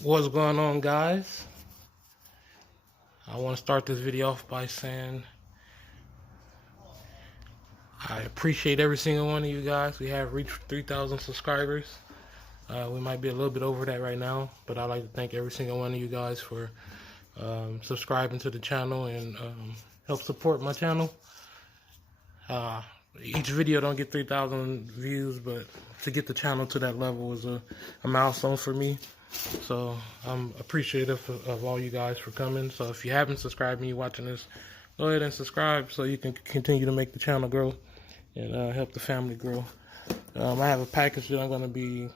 What's going on, guys? I want to start this video off by saying I appreciate every single one of you guys. We have reached 3,000 subscribers. We might be a little bit over that right now, but I'd like to thank every single one of you guys for subscribing to the channel and help support my channel. Each video don't get 3,000 views, but to get the channel to that level is a milestone for me. So I'm appreciative of all you guys for coming. So if you haven't subscribed and you're watching this, go ahead and subscribe so you can continue to make the channel grow and help the family grow. I have a package that I'm going to be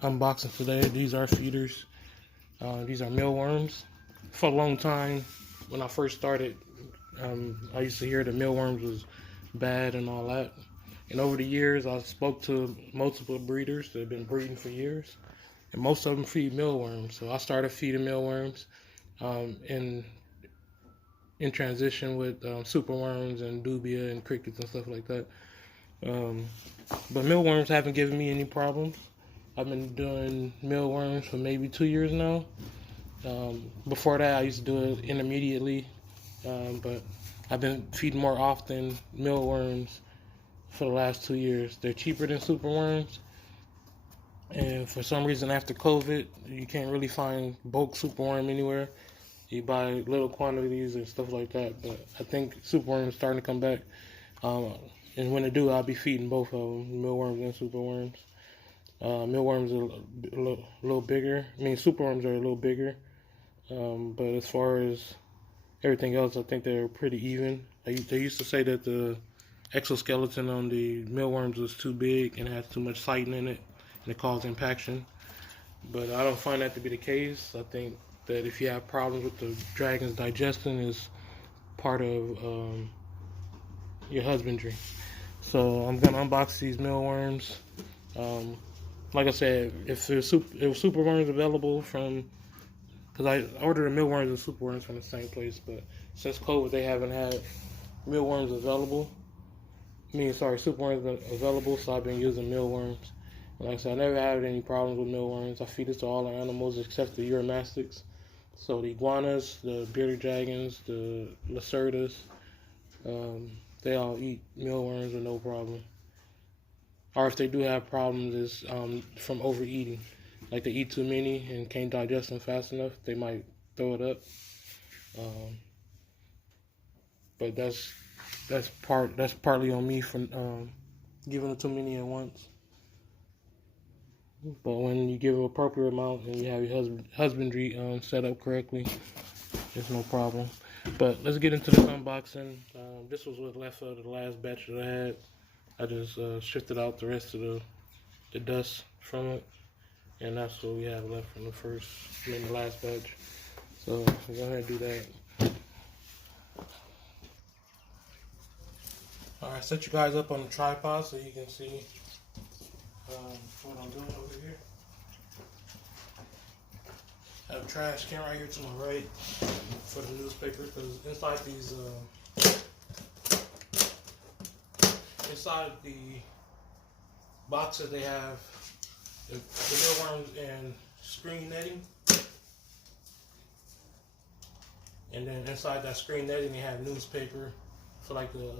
unboxing today. These are feeders. These are mealworms. For a long time, when I first started, I used to hear that mealworms was bad and all that. And over the years, I spoke to multiple breeders that have been breeding for years. And most of them feed mealworms. So I started feeding mealworms in transition with superworms and dubia and crickets and stuff like that. But mealworms haven't given me any problems. I've been doing mealworms for maybe 2 years now. Before that, I used to do it intermediately, but I've been feeding more often mealworms for the last 2 years. They're cheaper than superworms. And for some reason, after COVID, you can't really find bulk superworm anywhere. You buy little quantities and stuff like that. But I think superworms are starting to come back. And when they do, I'll be feeding both of them, mealworms and superworms. Mealworms are a little bigger. I mean, superworms are a little bigger. But as far as everything else, I think they're pretty even. They used to say that the exoskeleton on the mealworms was too big and has too much chitin in it. And it causes impaction, but I don't find that to be the case. I think that if you have problems with the dragon's digestion, is part of your husbandry. So I'm gonna unbox these mealworms. Like I said, if superworms available from, because I ordered the mealworms and superworms from the same place, but since COVID they haven't had mealworms available. Superworms available, so I've been using mealworms. Like I said, I never had any problems with mealworms. I feed this to all the animals except the uromastics. So the iguanas, the bearded dragons, the lacerdas, they all eat mealworms with no problem. Or if they do have problems, it's from overeating. Like they eat too many and can't digest them fast enough, they might throw it up. But that's partly on me for giving them too many at once. But when you give an appropriate amount and you have your husbandry set up correctly, there's no problem. But let's get into this unboxing. This was what left of the last batch that I had. I just shifted out the rest of the dust from it, and that's what we have left from the last batch. So we'll go ahead and do that. All right, set you guys up on the tripod so you can see what I'm doing over here. I have a trash can right here to my right for the newspaper, because inside the boxes they have the mealworms and screen netting, and then inside that screen netting they have newspaper for like the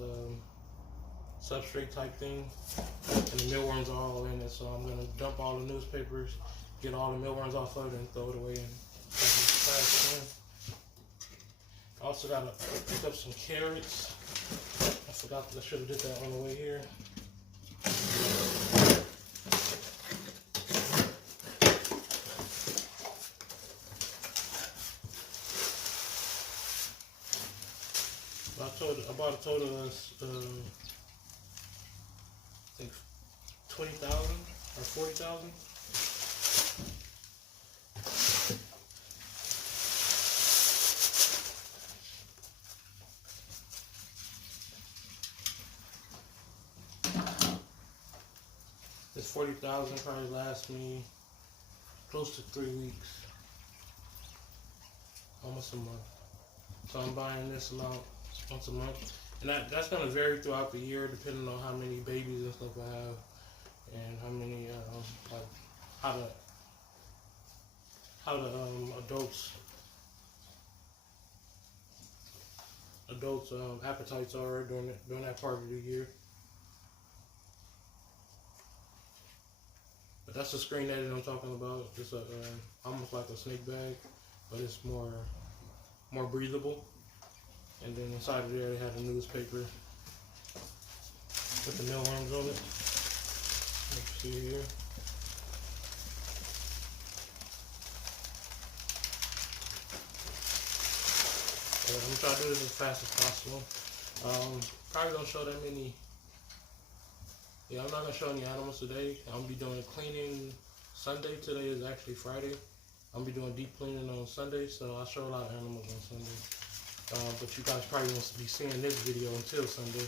substrate type thing, and the mealworms are all in it. So I'm gonna dump all the newspapers, get all the mealworms off of it, and throw it away in the trash can. I also gotta pick up some carrots. I forgot that I should have did that on the way here. I bought a total of I think 20,000 or 40,000. This 40,000 probably lasts me close to 3 weeks, almost a month. So I'm buying this amount once a month, and that's going to vary throughout the year depending on how many babies and stuff I have, and how many how the adults appetites are during that part of the year. But that's the screen netting I'm talking about. It's a almost like a snake bag, but it's more breathable. And then inside of there, they had a newspaper with the mealworms on it. Let's see here. I'm gonna try to do this as fast as possible. Probably don't show that many. Yeah, I'm not gonna show any animals today. I'm gonna be doing cleaning Sunday. Today is actually Friday. I'm gonna be doing deep cleaning on Sunday, so I'll show a lot of animals on Sunday. But you guys probably won't be seeing this video until Sunday.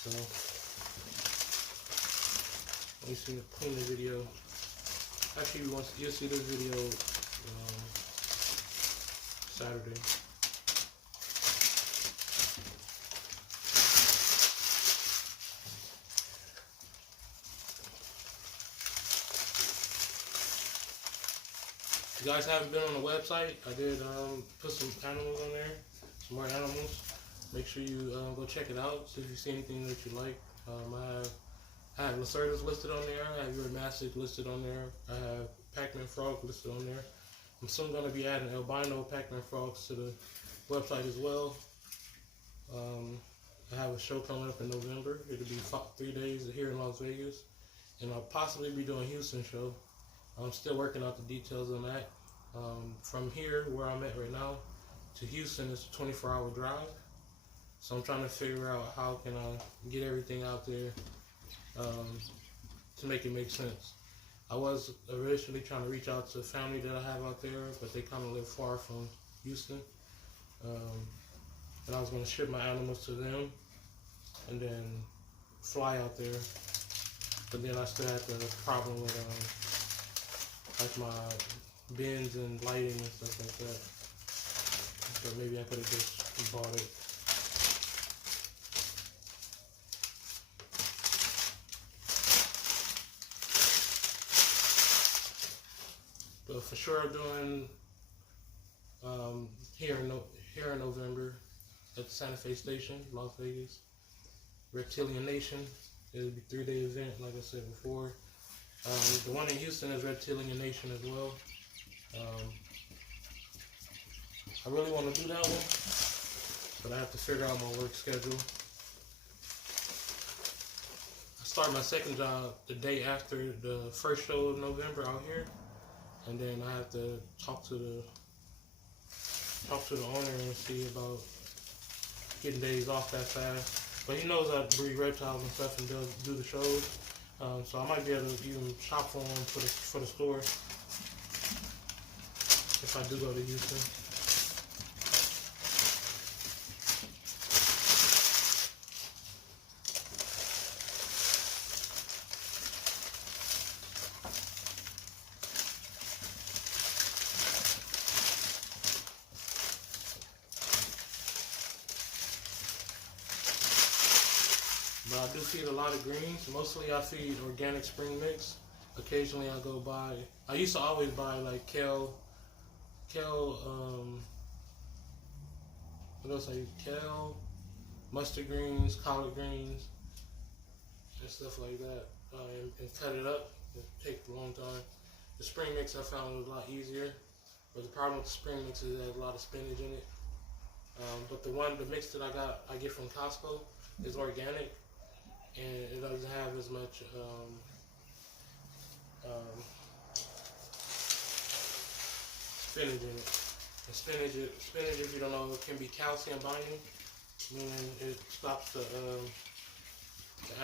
So let me see the cleaning video. Actually, you'll see this video Saturday. If you guys haven't been on the website, I did put some animals on there, some more animals. Make sure you go check it out, see if you see anything that you like. I have Lacerdas listed on there, I have Uromastid listed on there, I have Pac-Man Frog listed on there. I'm soon going to be adding albino Pac-Man Frogs to the website as well. I have a show coming up in November. It'll be 3 days here in Las Vegas, and I'll possibly be doing a Houston show. I'm still working out the details on that. From here, where I'm at right now, to Houston is a 24-hour drive. So I'm trying to figure out how can I get everything out there to make it make sense. I was originally trying to reach out to family that I have out there, but they kind of live far from Houston. And I was going to ship my animals to them and then fly out there. But then I still had the problem with like my bins and lighting and stuff like that. So maybe I could have just bought it. But for sure, I'm doing here in November at the Santa Fe Station, Las Vegas. Reptilian Nation. It'll be a 3-day event, like I said before. The one in Houston is Reptilian Nation as well. I really want to do that one, but I have to figure out my work schedule. I start my second job the day after the first show of November out here, and then I have to talk to the owner and see about getting days off that fast. But he knows I breed reptiles and stuff and do the shows. So I might be able to even shop for them for the store if I do go to Houston. But I do feed a lot of greens. Mostly I feed organic spring mix. Occasionally I go buy, I used to always buy like kale, what else I use? Kale, mustard greens, collard greens, and stuff like that. And cut it up. It takes a long time. The spring mix I found was a lot easier. But the problem with the spring mix is it has a lot of spinach in it. But the mix that I get from Costco is organic. And it doesn't have as much spinach in it. And spinach, if you don't know, it can be calcium binding, meaning it stops the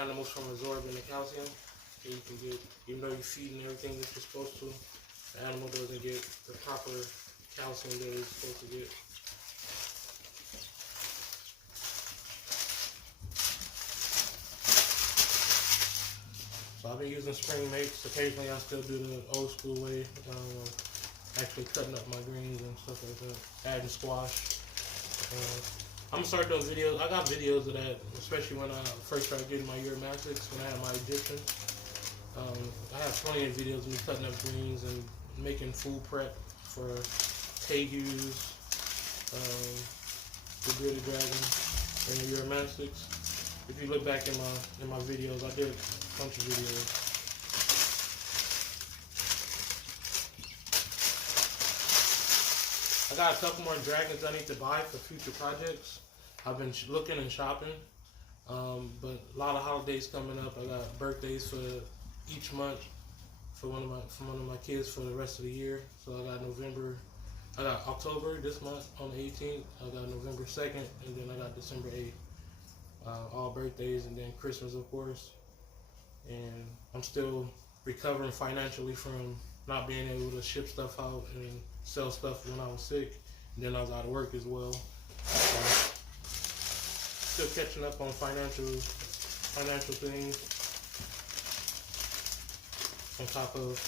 animals from absorbing the calcium. So you can get, even though you're feeding everything that you're supposed to, the animal doesn't get the proper calcium that it's supposed to get. So I've been using spring mix. Occasionally I still do the old school way, actually cutting up my greens and stuff like that, adding squash. I'm gonna start doing videos. I got videos of that, especially when I first started getting my Uromastics, when I had my Egyptians. I have plenty of videos of me cutting up greens and making food prep for Tegus, the bearded dragon, and the Uromastics. If you look back in my videos, I did a bunch of videos. I got a couple more dragons I need to buy for future projects. I've been looking and shopping, but a lot of holidays coming up. I got birthdays for each month for one of my kids for the rest of the year. So I got October this month on the 18th. I got November 2nd, and then I got December 8th. All birthdays, and then Christmas, of course. And I'm still recovering financially from not being able to ship stuff out and sell stuff when I was sick, and then I was out of work as well. Still catching up on financial things on top of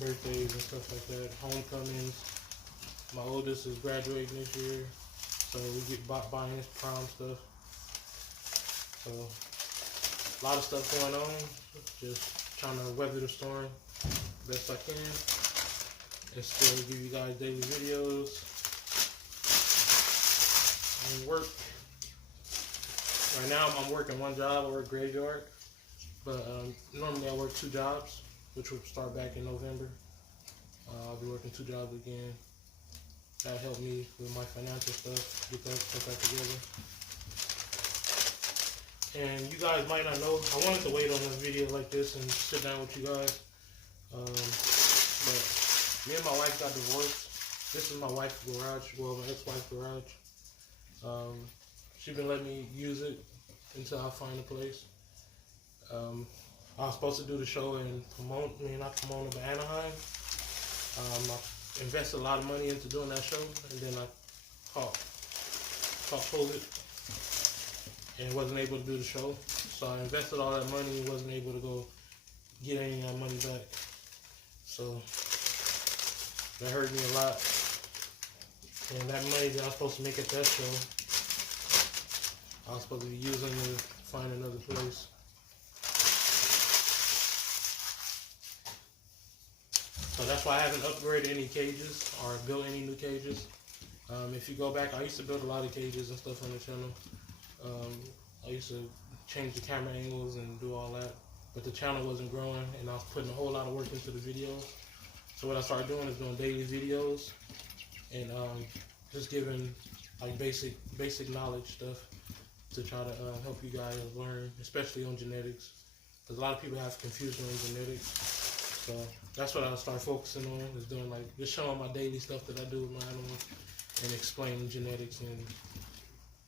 birthdays and stuff like that, homecomings. My oldest is graduating this year, so we get buying his prom stuff. So a lot of stuff going on. Just trying to weather the storm best I can, and still give you guys daily videos and work. Right now I'm working one job. I work graveyard, but normally I work 2 jobs, which will start back in November. I'll be working 2 jobs again. That helped me with my financial stuff, get that together. And you guys might not know, I wanted to wait on a video like this and sit down with you guys. But me and my wife got divorced. This is my wife's garage, well, my ex-wife's garage. She's been letting me use it until I find a place. I was supposed to do the show in Pomona, not Pomona, but Anaheim. I invested a lot of money into doing that show, and then I caught COVID and wasn't able to do the show. So I invested all that money and wasn't able to go get any of that money back. So that hurt me a lot. And that money that I was supposed to make at that show, I was supposed to be using to find another place. So that's why I haven't upgraded any cages or built any new cages. If you go back, I used to build a lot of cages and stuff on the channel. I used to change the camera angles and do all that, but the channel wasn't growing, and I was putting a whole lot of work into the videos. So what I started doing is doing daily videos and just giving like basic knowledge stuff to try to help you guys learn, especially on genetics, because a lot of people have confusion on genetics. So that's what I'll start focusing on, is doing like just showing my daily stuff that I do with my animals and explaining genetics and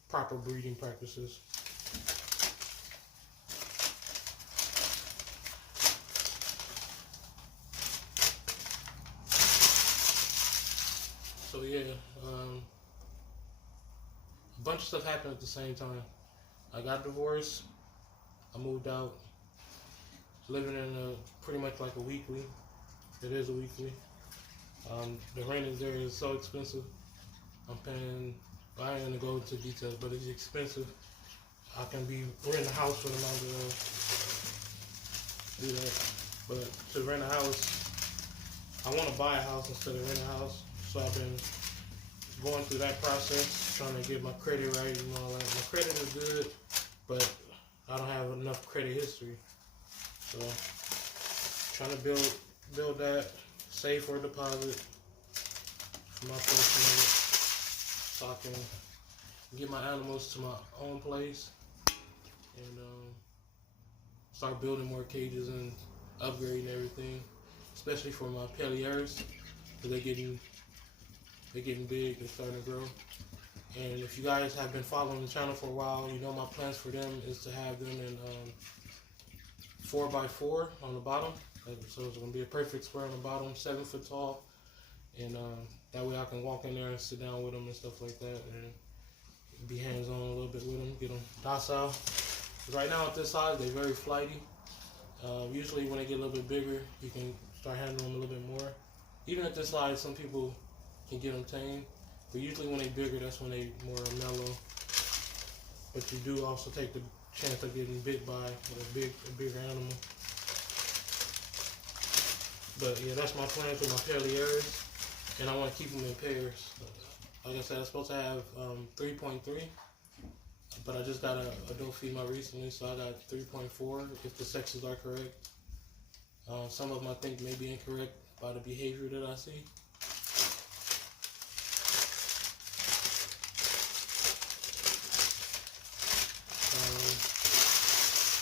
proper breeding practices. So yeah, a bunch of stuff happened at the same time. I got divorced, I moved out, living in pretty much like a weekly. It is a weekly. The rent is there is so expensive. I'm paying, I ain't gonna go into details, but it's expensive. I can be renting a house for the amount to do that. But to rent a house, I want to buy a house instead of rent a house. So I've been going through that process, trying to get my credit right and all that. My credit is good, but I don't have enough credit history. So trying to build that, save for a deposit for my portion of it, so I can get my animals to my own place and start building more cages and upgrading everything, especially for my Pelliers, because they're getting big, they're starting to grow. And if you guys have been following the channel for a while, you know my plans for them is to have them in 4x4 on the bottom. So it's going to be a perfect square on the bottom, 7 foot tall. And that way I can walk in there and sit down with them and stuff like that, and be hands-on a little bit with them, get them docile. Right now at this size, they're very flighty. Usually when they get a little bit bigger, you can start handling them a little bit more. Even at this size, some people can get them tame, but usually when they're bigger, that's when they're more mellow. But you do also take the chance of getting bit by a bigger animal. But yeah, that's my plan for my Perliers, and I want to keep them in pairs. Like I said, I'm supposed to have 3.3, but I just got a adult female recently, so I got 3.4 if the sexes are correct. Some of them I think may be incorrect by the behavior that I see.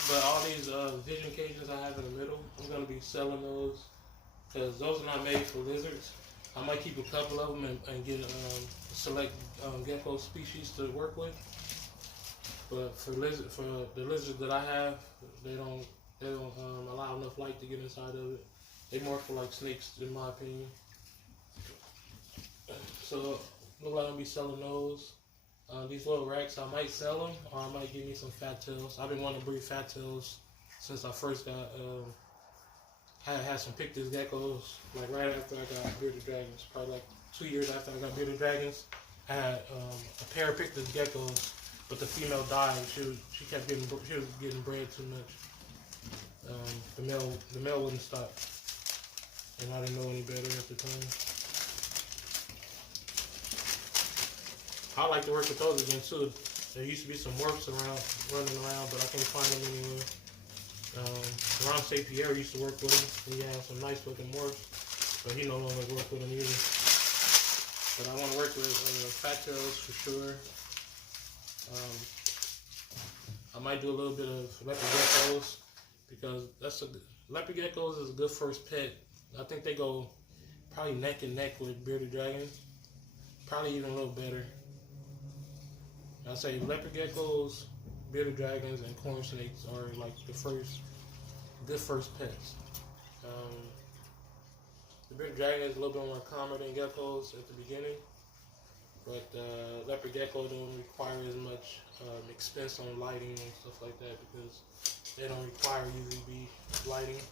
But all these vision cages I have in the middle, I'm going to be selling those because those are not made for lizards. I might keep a couple of them and get select gecko species to work with. But for the lizards that I have, they don't allow enough light to get inside of it. They more for like snakes, in my opinion. So look like I'm gonna be selling those. These little racks, I might sell them, or I might give me some fat tails. I've been wanting to breed fat tails since I first got had some pictus geckos. Like right after I got bearded dragons, probably like 2 years after I got bearded dragons, I had a pair of pictus geckos, but the female died. She kept getting bred too much. The male wouldn't stop, and I didn't know any better at the time. I like to work with those again too. There used to be some morphs running around, but I can't find them anywhere. Ron St. Pierre used to work with them. He had some nice looking morphs, but he no longer works with them either. But I want to work with fat tails for sure. I might do a little bit of leopard geckos because leopard geckos is a good first pet. I think they go probably neck and neck with bearded dragons, probably even a little better. I say leopard geckos, bearded dragons, and corn snakes are like the good first pets. The bearded dragon is a little bit more calmer than geckos at the beginning, but leopard gecko don't require as much expense on lighting and stuff like that because they don't require UVB lighting.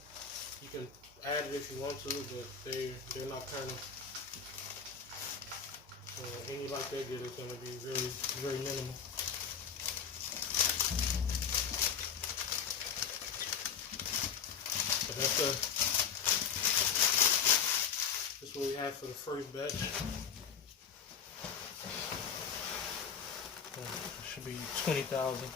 You can add it if you want to, but they're nocturnal. Any light they get is going to be very minimal. So that's what we have for the first batch. It should be 20,000.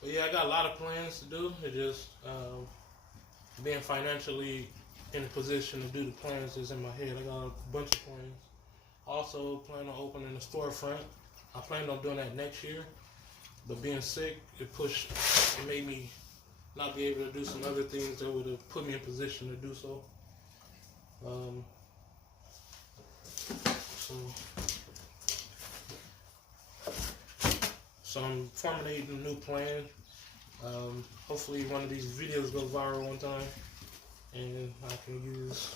But yeah, I got a lot of plans to do. It just being financially in a position to do the plans is in my head. I got a bunch of plans. Also plan on opening a storefront. I planned on doing that next year, but being sick, it made me not be able to do some other things that would have put me in position to do so. So I'm formulating a new plan. Hopefully one of these videos goes viral one time, and I can use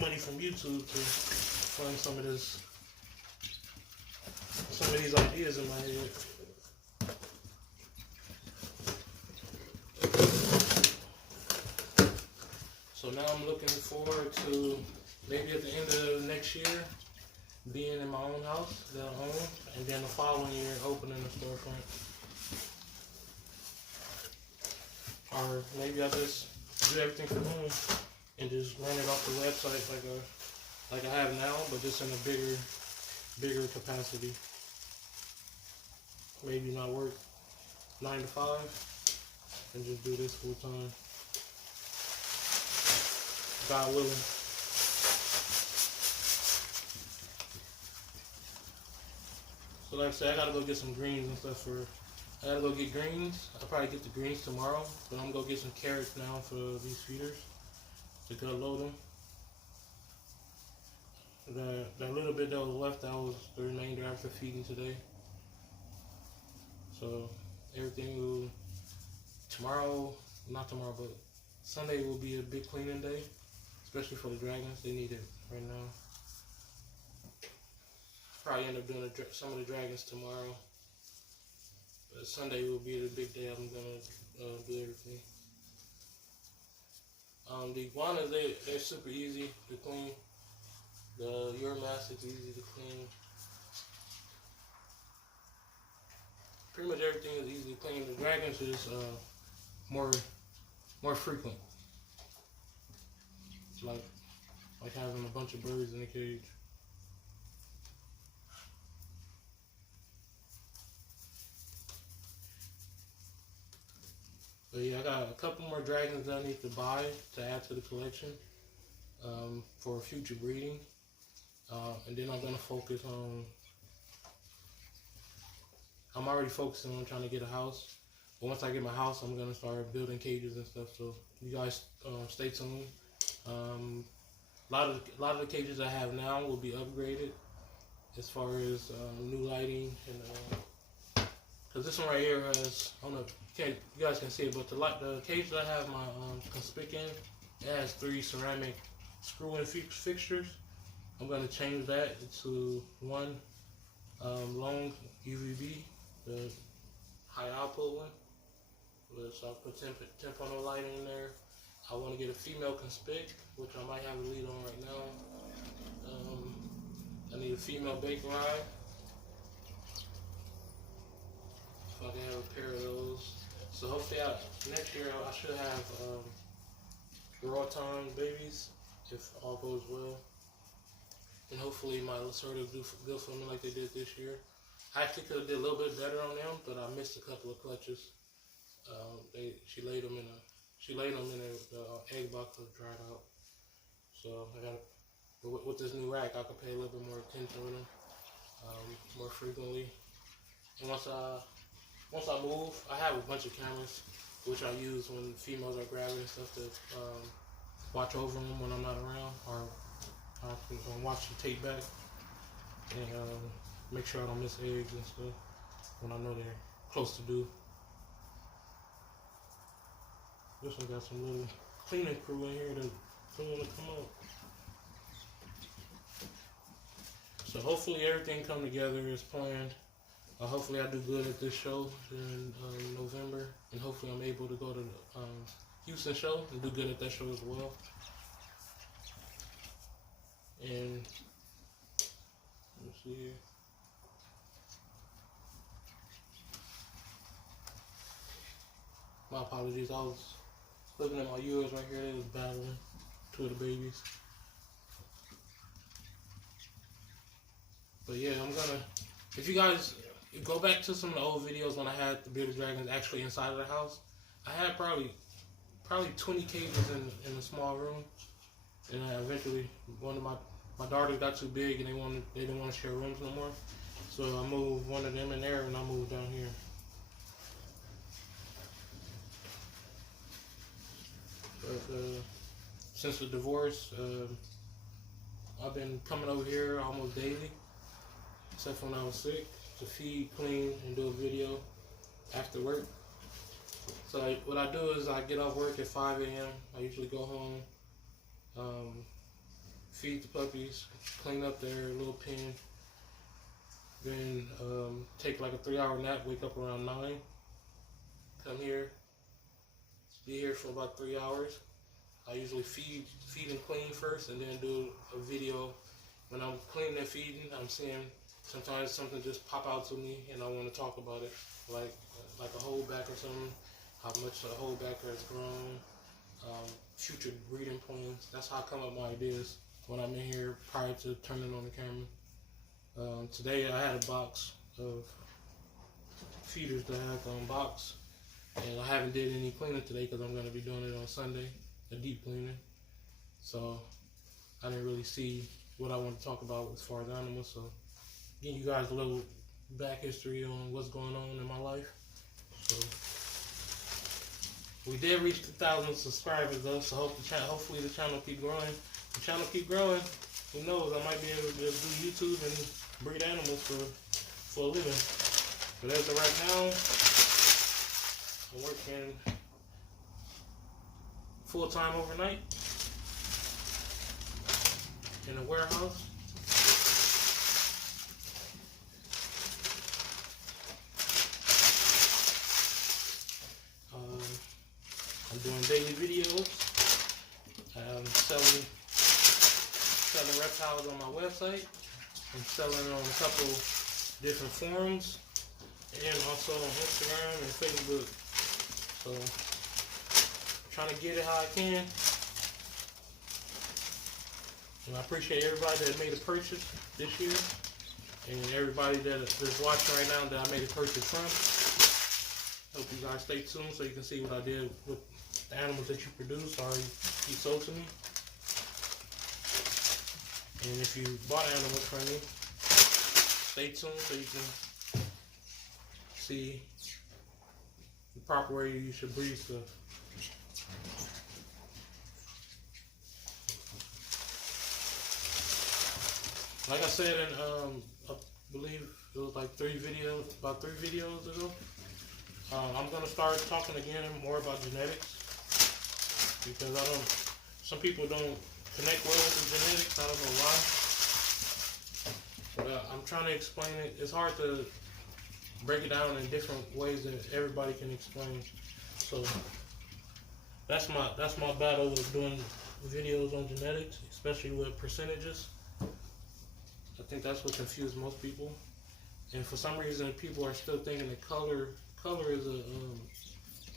money from YouTube to fund some of these ideas in my head. So now I'm looking forward to maybe at the end of next year being in my own house that I own, and then the following year opening a storefront. Or maybe I just do everything from home and just run it off the website like I have now, but just in a bigger capacity. Maybe not work 9 to 5 and just do this full time. God willing. So like I said, I gotta go get some greens and stuff I gotta go get greens. I'll probably get the greens tomorrow, but I'm gonna go get some carrots now for these feeders to gut load them. That little bit that was left, that was the remainder after feeding today. So everything will, not tomorrow, but Sunday will be a big cleaning day, especially for the dragons. They need it right now. Probably end up doing some of the dragons tomorrow. But Sunday will be the big day. I'm gonna do everything. The iguanas, they're super easy to clean. The Uromast is easy to clean. Pretty much everything is easy to clean. The dragons is more frequent. It's like having a bunch of birds in the cage. But yeah, I got a couple more dragons that I need to buy to add to the collection for future breeding. And then I'm going to focus on, I'm already focusing on trying to get a house. But once I get my house, I'm going to start building cages and stuff. So you guys stay tuned. A lot of the cages I have now will be upgraded as far as new lighting and because this one right here has, I don't know if you guys can see it, but the cage that I have my conspic in, it has 3 ceramic screw-in fixtures. I'm going to change that to one long UVB, the high output one. So I'll put 10 panel lighting in there. I want to get a female conspic, which I might have a lead on right now. I need a female bake ride. If I can have a pair of those. So hopefully next year I should have raw time babies if all goes well. And hopefully my Lacerda do good for me like they did this year. I actually could have did a little bit better on them, but I missed a couple of clutches. She laid them in the egg box that dried out. So I got with this new rack, I could pay a little bit more attention to them more frequently. And once I move, I have a bunch of cameras which I use when females are grabbing and stuff to watch over them when I'm not around, or I can watch the tape back and make sure I don't miss eggs and stuff when I know they're close to due. This one got some little cleaning crew in here that don't want to come up. So hopefully everything come together as planned. Hopefully I do good at this show in November, and hopefully I'm able to go to the Houston show and do good at that show as well. And let's see here. My apologies, I was looking at my viewers right here. They was battling 2 of the babies. But yeah, I'm gonna, if you guys go back to some of the old videos when I had the bearded dragons actually inside of the house, I had probably 20 cages in a small room, and eventually one of my daughters got too big and they didn't want to share rooms no more, so I moved one of them in there and I moved down here. But since the divorce, I've been coming over here almost daily, except for when I was sick, to feed, clean, and do a video after work. So what I do is I get off work at 5 a.m. I usually go home, feed the puppies, clean up their little pen, then take like a 3-hour nap, wake up around 9, come here, be here for about 3 hours. I usually feed and clean first, and then do a video. When I'm cleaning and feeding, I'm seeing sometimes something just pop out to me, and I want to talk about it, like a holdback or something, how much a holdback has grown, future breeding plans. That's how I come up with my ideas when I'm in here prior to turning on the camera. Today I had a box of feeders that I had to unbox, and I haven't did any cleaning today because I'm going to be doing it on Sunday, a deep cleaning. So I didn't really see what I want to talk about as far as animals. So give you guys a little back history on what's going on in my life. So we did reach 2,000 subscribers though, so hopefully the channel keep growing. The channel keep growing. Who knows? I might be able to do YouTube and breed animals for a living. But as of right now, I'm working full-time overnight in a warehouse. I'm doing daily videos, selling reptiles on my website. I'm selling on a couple different forums and also on Instagram and Facebook. So trying to get it how I can. And I appreciate everybody that made a purchase this year and everybody that's watching right now that I made a purchase from. Hope you guys stay tuned so you can see what I did with the animals that you produced or you sold to me. And if you bought animals from me, stay tuned so you can see the proper way you should breed stuff. Like I said in I believe it was like about three videos ago. I'm gonna start talking again more about genetics because some people don't connect well with the genetics. I don't know why. But I'm trying to explain it. It's hard to break it down in different ways that everybody can explain. So that's my battle with doing videos on genetics, especially with percentages. I think that's what confused most people. And for some reason, people are still thinking that color is a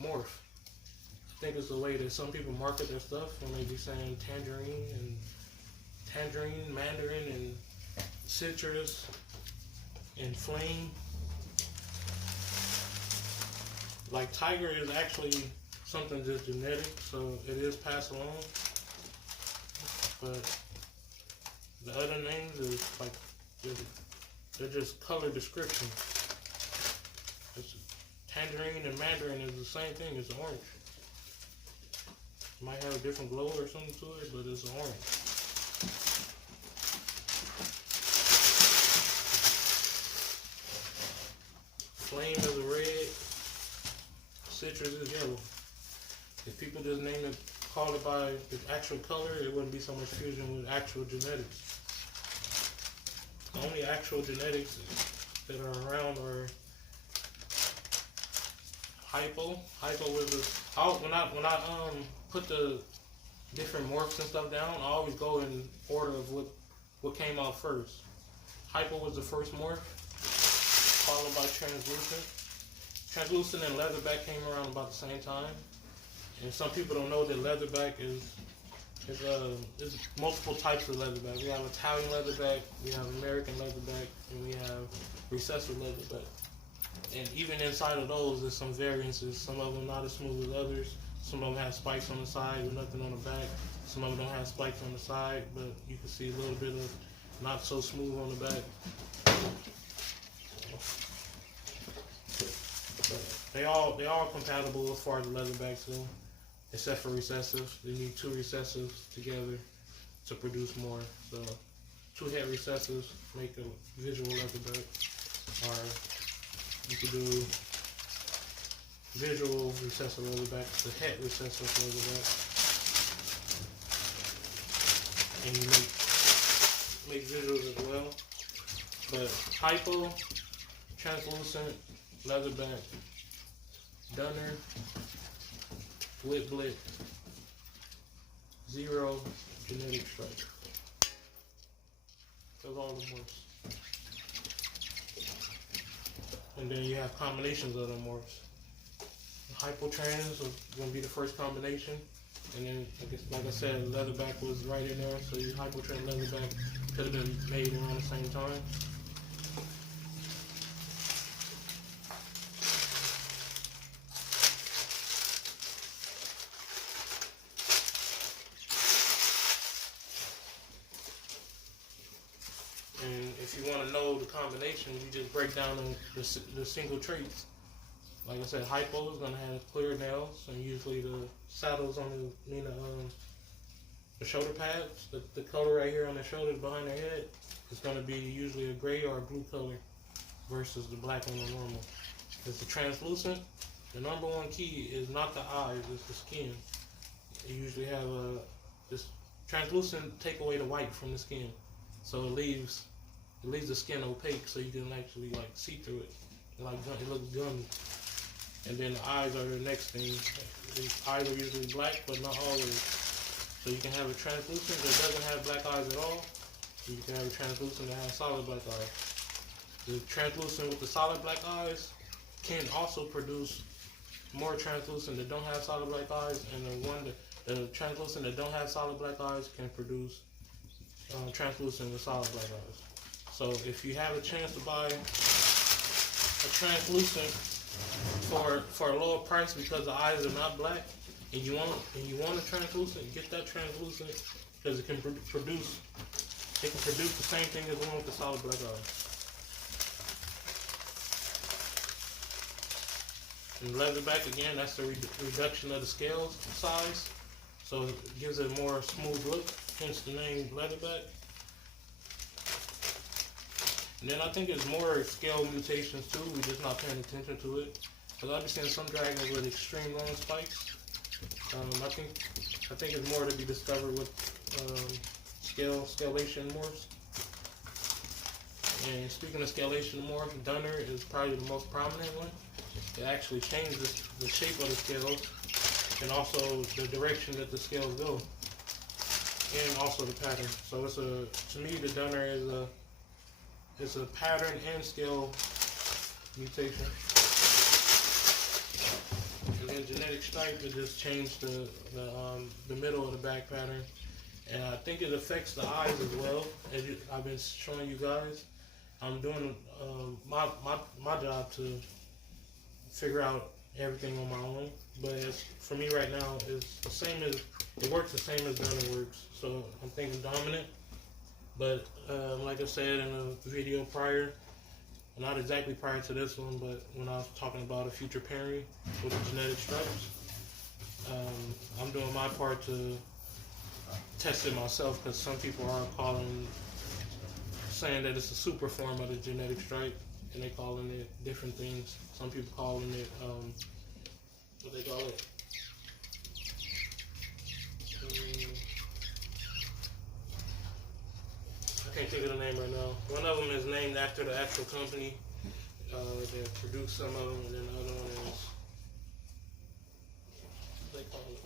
morph. I think it's the way that some people market their stuff when they be saying tangerine, mandarin, and citrus, and flame. Like tiger is actually something just genetic, so it is passed along. But the other names is like they're just color description. Tangerine and mandarin is the same thing as orange. It might have a different glow or something to it, but it's orange. Flame is a red. Citrus is yellow. If people just call it by the actual color, it wouldn't be so much fusion with actual genetics. The only actual genetics that are around are hypo. Hypo was when I put the different morphs and stuff down, I always go in order of what came out first. Hypo was the first morph, followed by translucent. Translucent and leatherback came around about the same time. And some people don't know that leatherback is multiple types of leatherback. We have Italian leatherback, we have American leatherback, and we have recessive leatherback. And even inside of those, there's some variances. Some of them not as smooth as others. Some of them have spikes on the side with nothing on the back. Some of them don't have spikes on the side, but you can see a little bit of not so smooth on the back. They all compatible as far as the leatherbacks go, except for recessives. They need two recessives together to produce more. So 2 head recessives make a visual leatherback, or you could do visual recessive leatherback, the head recessive leatherback, and you make visuals as well. But hypo, translucent, leatherback, Dunner, Whitblit, 0 genetic strike. Those are all the morphs. And then you have combinations of the morphs. Hypotrans is going to be the first combination. And then, like I said, leatherback was right in there. So your hypotrans leatherback could have been made around the same time. And if you want to know the combination, you just break down the single traits. Like I said, hypo is going to have clear nails, and usually the saddles on the shoulder pads, the color right here on the shoulders behind the head, is going to be usually a gray or a blue color versus the black on the normal. Because the translucent, the number one key is not the eyes, it's the skin. You usually have this translucent take away the white from the skin, so it leaves the skin opaque, so you can actually like see through it. It looks gummy. And then the eyes are the next thing. The eyes are usually black, but not always. So you can have a translucent that doesn't have black eyes at all. You can have a translucent that has solid black eyes. The translucent with the solid black eyes can also produce more translucent that don't have solid black eyes, and the translucent that don't have solid black eyes can produce translucent with solid black eyes. So if you have a chance to buy a translucent for a lower price because the eyes are not black, and you want a translucent, get that translucent because it can produce the same thing as the one with the solid black eyes. And leatherback, again, that's the reduction of the scale size, so it gives it a more smooth look, hence the name leatherback. And then I think it's more scale mutations too, we're just not paying attention to it. Because I understand some dragons with extreme long spikes. I think it's more to be discovered with scalation morphs. And speaking of scalation morphs, Dunner is probably the most prominent one. It actually changes the shape of the scales and also the direction that the scales go, and also the pattern. So to me, the Dunner is a pattern and scale mutation. And then genetic stripe, it just changed the middle of the back pattern, and I think it affects the eyes as well. As I've been showing you guys, I'm doing my job to figure out everything on my own. But for me right now, it's the same as it works the same as Dunner works. So I'm thinking dominant. But like I said in a video prior, not exactly prior to this one, but when I was talking about a future pairing with the genetic stripes, I'm doing my part to test it myself, because some people are saying that it's a super form of the genetic stripe, and they calling it different things. Some people calling it, what they call it? I can't think of the name right now. One of them is named after the actual company that produced some of them, and then the other one is, what they call it?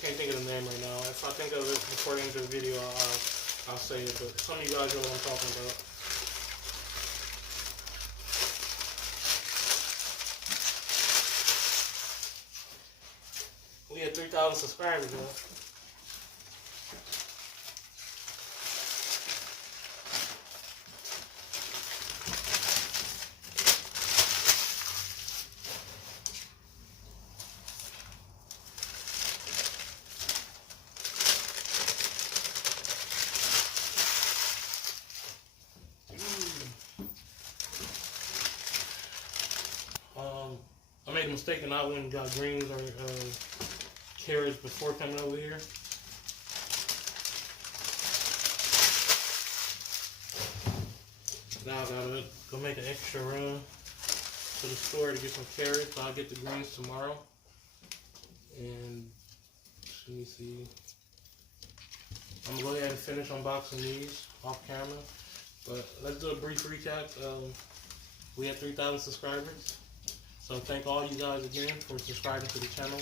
Can't think of the name right now. If I think of it before the end of the video, I'll say it, but some of you guys know what I'm talking about. We had 3,000 subscribers, man. I made a mistake and I went and got greens or carrots before coming over here. Now I gotta go make an extra run to the store to get some carrots. I'll get the greens tomorrow. And let me see. I'm gonna go ahead and finish unboxing these off camera. But let's do a brief recap. We had 3,000 subscribers. So thank all you guys again for subscribing to the channel.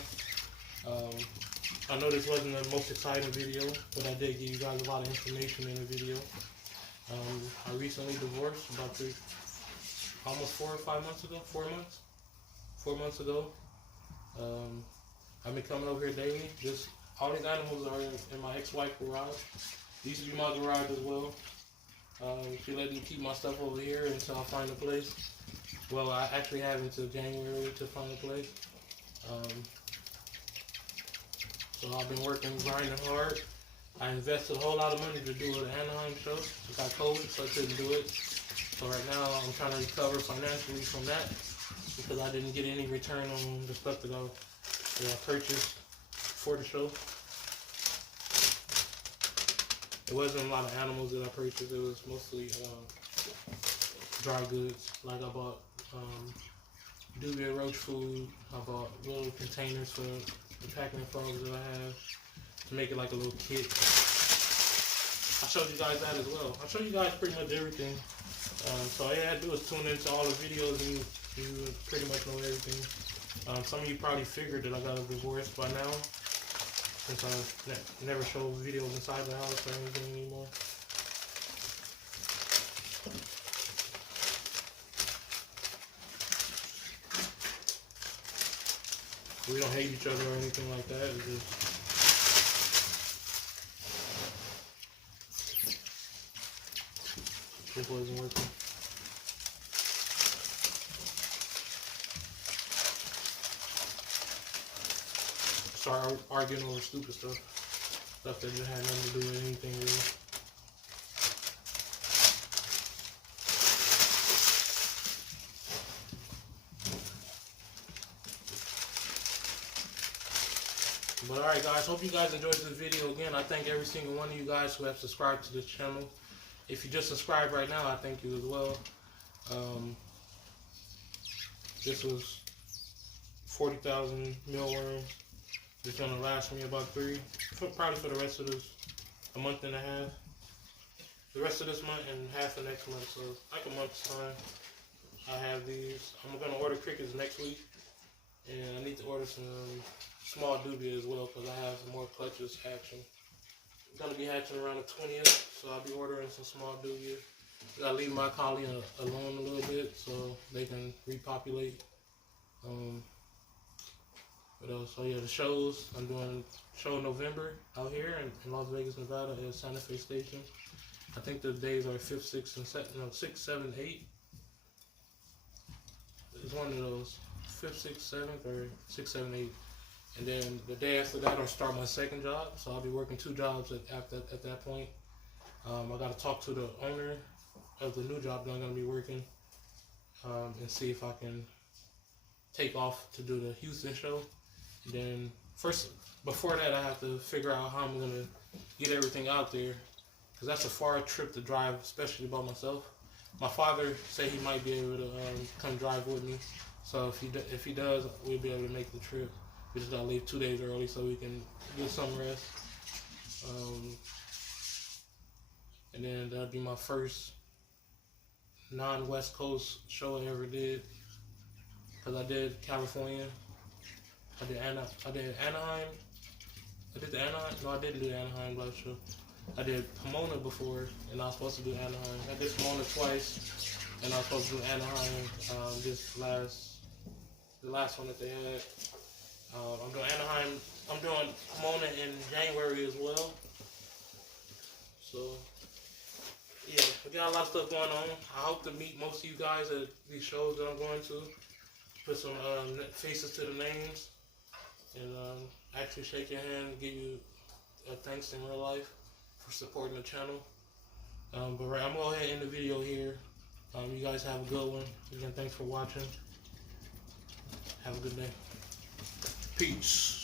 I know this wasn't the most exciting video, but I did give you guys a lot of information in the video. I recently divorced about almost 4 or 5 months ago. 4 months. 4 months ago. I've been coming over here daily. All these animals are in my ex-wife garage. These used to be my garage as well. She let me keep my stuff over here until I find a place. Well, I actually have until January to find a place. So I've been working, grinding hard. I invested a whole lot of money to do an Anaheim show. I got COVID, so I couldn't do it. So right now I'm trying to recover financially from that, because I didn't get any return on the stuff that I purchased for the show. It wasn't a lot of animals that I purchased. It was mostly dry goods. Like I bought dubia roach food. I bought little containers for the packing frogs that I have to make it like a little kit. I showed you guys that as well. I showed you guys pretty much everything. So all you had to do is tune into all the videos and you pretty much know everything. Some of you probably figured that I got a divorce by now. since I never show videos inside the house or anything anymore. We don't hate each other or anything like that. It's just this wasn't working. Start arguing over stupid stuff that just had nothing to do with anything really. But alright guys, hope you guys enjoyed this video. Again, I thank every single one of you guys who have subscribed to this channel. If you just subscribed right now, I thank you as well. This was 40,000 mealworms. It's gonna last me about probably for the rest of a month and a half. The rest of this month and half of next month, so like a month's time. I have these. I'm gonna order crickets next week, and I need to order some small dubia as well because I have some more clutches hatching. I'm gonna be hatching around the 20th, so I'll be ordering some small dubia. I gotta leave my colony alone a little bit so they can repopulate. What else? So yeah, the shows. I'm doing show in November out here in Las Vegas, Nevada at Santa Fe Station. I think the days are 5th, 6th, and 7th. No, 6th, 7th, 8th. It's one of those. 5th, 6th, 7th, or 6th, 7th, 8th. And then the day after that, I'll start my second job. So I'll be working 2 jobs at that point. I got to talk to the owner of the new job that I'm going to be working and see if I can take off to do the Houston show. And then before that, I have to figure out how I'm going to get everything out there. Because that's a far trip to drive, especially by myself. My father said he might be able to come drive with me. So if he does, we'll be able to make the trip. We just gotta leave 2 days early so we can get some rest. And then that'll be my first non-West Coast show I ever did. Cause I did California. I did Anaheim. I did the Anaheim. No, I didn't do the Anaheim live show. I did Pomona before, and I was supposed to do Anaheim. I did Pomona twice, and I was supposed to do Anaheim the last one that they had. I'm doing Anaheim. I'm doing Pomona in January as well. So, yeah, we got a lot of stuff going on. I hope to meet most of you guys at these shows that I'm going to. Put some faces to the names, and actually shake your hand and give you a thanks in real life for supporting the channel. But right, I'm going to go ahead and end the video here. You guys have a good one. Again, thanks for watching. Have a good day. Peace.